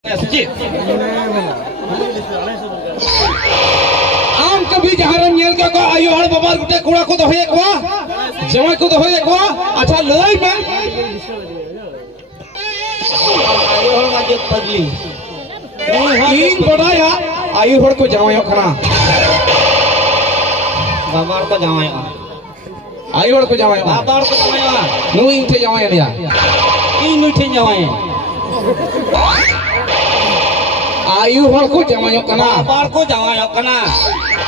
आम कभी जहारन नेल का को आयु हड़ बाबा गुटे कुड़ा को दोहे को जमा को दोहे को अच्छा लई में आयु हड़ माजे पगली इन बड़ाया आयु हड़ को जमायो खना बाबार को जमायो आयु हड़ को जमायो बाबार को जमायो नु इन थे जमायो लिया इन नु थे जमायो आयु हड़ को जमायो कना बार को जमायो कना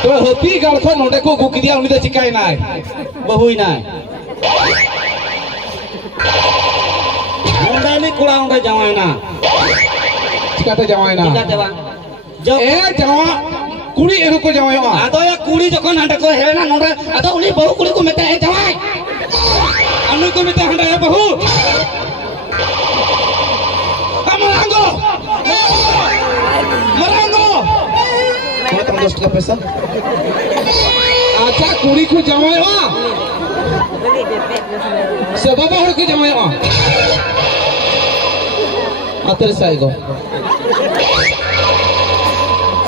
तो हती गाल खो नोडे को गुकिदिया उनी दो चिकाय नाय बहुई नाय नोडे नि कुड़ा उंडे जमायो ना चिकाते जमायो ना चिकाते बा जो ए जमा कुड़ी एनु को जमायो आदो या कुड़ी जखन हंडे को हे ना नोडे आदो उनी बहु कुड़ी को मेते हे जमाय अनु को मेते हंडे हे बहु हमरांगो मरांगो कौन तुम दोस्त का पैसा अच्छा कुड़ी को जमायो सबब हड़ को जमायो आतर साइगो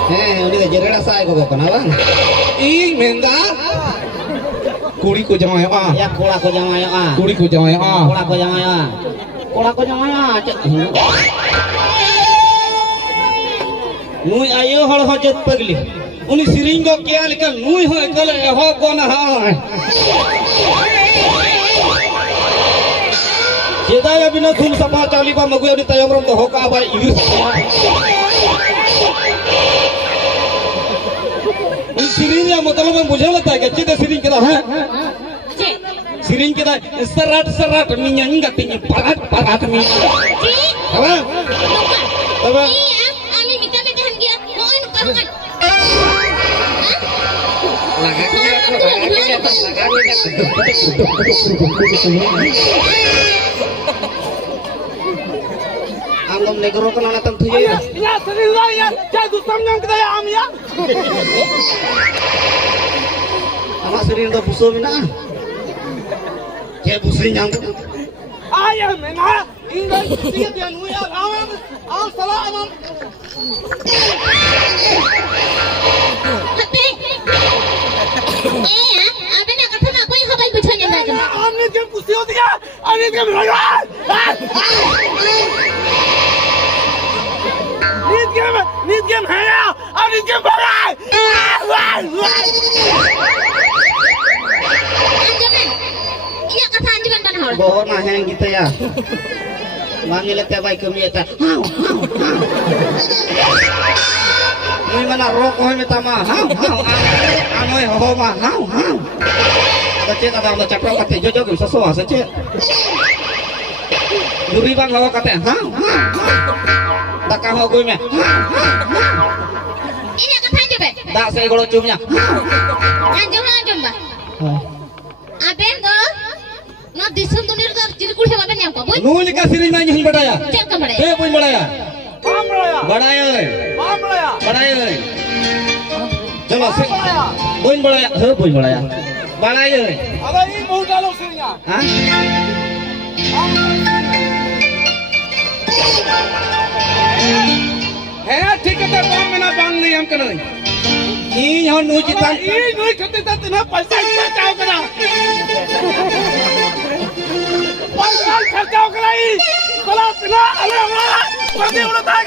हैं उनी दे जरेड़ा साइगो कना बा ई मेंदा कुड़ी को जमायो या कोड़ा को जमायो कुड़ी को जमायो कोड़ा को जमायो कोड़ा को जमायो नुई आयो हड़ हो जत पगली उनी सिरिंग को क्या लिखल नुई हो कल हो कोन हाय जेदा या बिना थुम सपा चाली बा मगु उनी तयमरम तो हो का बा इगिर उन सिरिंग या मतलब में मुझे लगता है कि चिते सिरिंग केदा है सिरिंग केदा सराट सराट मिन्यांग गतिनी पराट पराट मिन्यांग हां तब Angom negro kan anak tentu ya. Ya serius ya. Jangan dusam yang kita ya am ya. Amak serius tu busu mina. Cek busu yang. Ayah mina. Ingat dia dia nuya awam. Awam salah awam. Happy. Apa nak kata nak kau yang habai betul ni nak? Amni dia busu dia. Amni dia beraya. Need game है यार, अब need game बड़ा है। अंजुमन, ये कथा अंजुमन बना हो। बहुत ना है gitu ya। Wangi letak baik kami itu. Ini mana rokok ini tama. Anu yang homa. Kecil ada orang cakap kata jojo bisa soal saja. Duri bang hawa kata. Tak kau gue mah. Ini apa aja be? Tak saya kalau cumnya. Anjum bah. Aben go. Nak disum tu ni tu jadi kulit apa ni apa? Nuli kasih ni nanya yang badaya. Cakap badaya. Eh pun badaya. Badaya. Badaya. Coba sih. Pun badaya. Pun badaya. Badaya. Ada ini mau dalam sininya. Hah? है ठीक है तो में ना बांध ले हम करें ये यहाँ नू चिता ये नू करते तो ना पैसा खर्चाओ करा पैसा खर्चाओ करा ये बोला ना अरे हमारा पति उड़ता है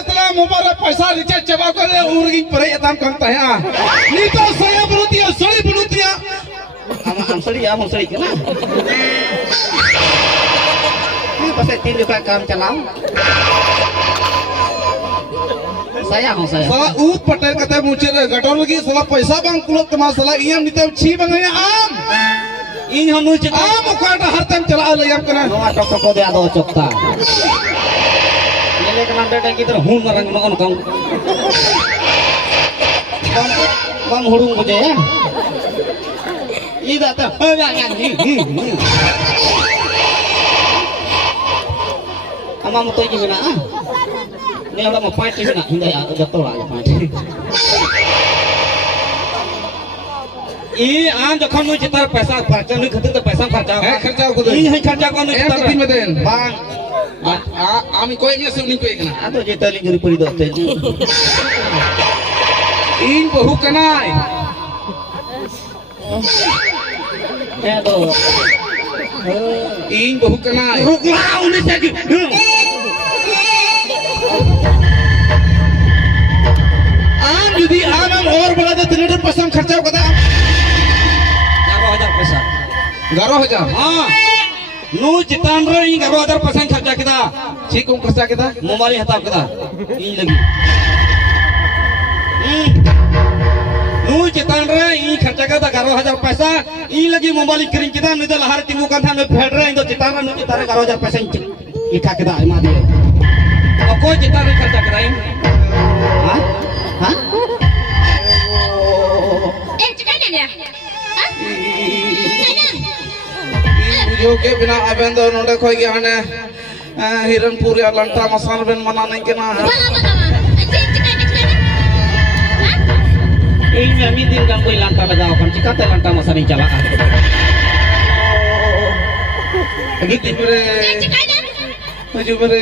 कैसा मोबाइल पैसा रिचार्ज चबा करे उर्गी परे एतम कंता है नी तो सया बुनुतिया सड़ी बुनुतिया हम सड़ी केना नी पसे 3 रुपया काम चलाओ saya salah ut पटेल कते मुचे गटोर लगी साला पैसा बांग कुलो तमा साला इयम निते छी बंगया आम इन हम मुचे आम काटा हर टाइम चला लेम कना नोआ टक को दे आदो चोकता ये लेके नंबर टैंकी तरह हूं मरंग नगन काम बम हुड़ुंग मुझे ये दाता ama mutoy gimana ni ada mau fight gimana hingga ya jatuh lah ya fight ई आम जखन नु चितार पैसा खर्चा नु खतिर तो पैसा खर्चा है खर्चा को ई है खर्चा को नु चितार दिन में देन बांग आमी कोई ने सुनी कोई कना आ तो जेताली जरी पड़ी दोते इन बहु कनाय ए तो इन बहु कनाय रुक लाओ ने से आम यदि आम और बड़ा दे 300 पैसा खर्चा कदा 11000 पैसा 11000 हां नु चितान रे 11000 पैसा खर्चा किदा ठीक को खर्चा किदा मोबाइल हताब किदा ई लगी नु चितान रे ई खर्चा कदा 11000 पैसा ई लगी मोबाइल किरिन किदा न दल हर तिमु काथा में फेड रे इंदो चितान नु चितान 11000 पैसा लिखा किदा मा दे को चितान रे खर्चा कराई हां हां ए चिकन ने बुझो के बिना अबेन दो नोडे खोय गया हने हिरनपुर या लंटा मसान बेन मना नहीं के ना इन में मी दिन काम कोई लंटा लगाओ kan चिकाते लंटा मसान नहीं चला gitu bre maju bre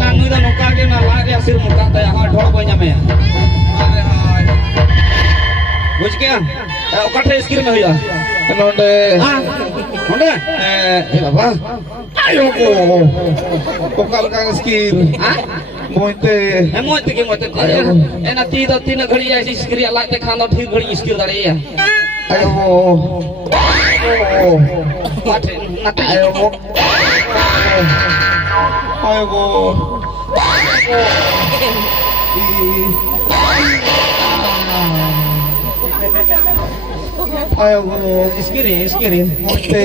na nu da nongka ke na la ya sir muka ta ha dhol ko nyame अरे हाय बुझ के ओकाठे स्क्रीन में होया नोडे हां नोडे ए बाबा ayo ko kokal ka skir हां moite मोते एना ती दो तीन घड़ी ऐसी स्क्रीन लाते खानो ठीक घड़ी स्क्रीन दड़े ayo काठे नटे ayo ayo ayo screen moite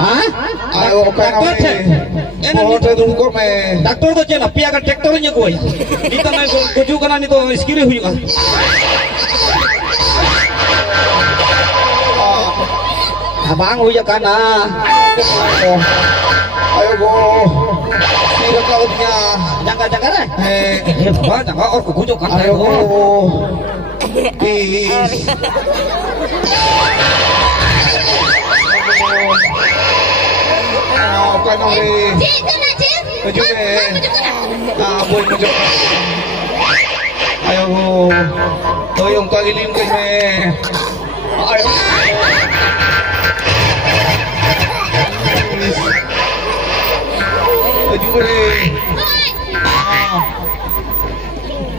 हां ayo kan moite dunko me doctor तो चेना पिया का ट्रैक्टर nya कोई इतना मैं कुजू कना नहीं तो screen हुईगा abang huya kana ayo go sira kaudnya jaga re ba jaga और Kuju kana ayo go is kana re maju me boy maju ayo go toy ông ta gilim ke me ayo maju me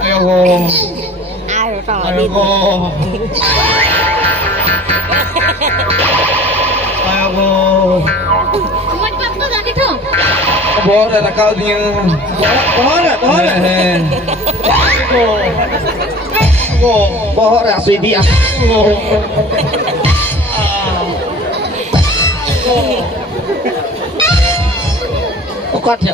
ayo go ayo go ayo go bor ada kau dia bor bor asli dia Cut ya.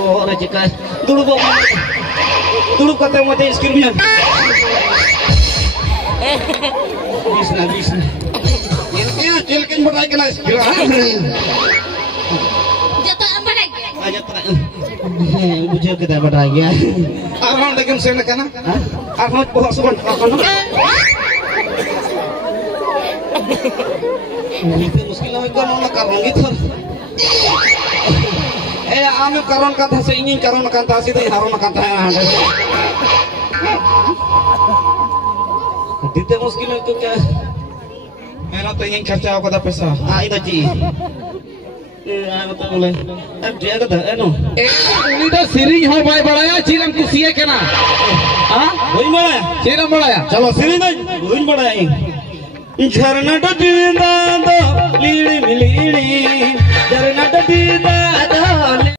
Oh, recikan. Dulu kata mati skillnya. Bisna. Ya, cilkin berai kena skill. Jatuh apa lagi? Jatuh. Bujur kita berai ya. Arman dekem sena kana? Arman pohon suban kana. Itu muskil lah kalau nak karong gitu. Ame karong kata saya ingin karong kata sih tapi haron kata ada. Itu muskil itu ke. Mena tuh ingin kerja apa dah pesa? Itu ci. Betul boleh. Dia kata, no. Ini dah sering ho bay badaya, ciram kusiye kena. Woi badaya. Ciram badaya. Chalo sering dah, woi badaya. झरना डबीदा दो लीड़ी मिलीड़ी झरना डबीदा दो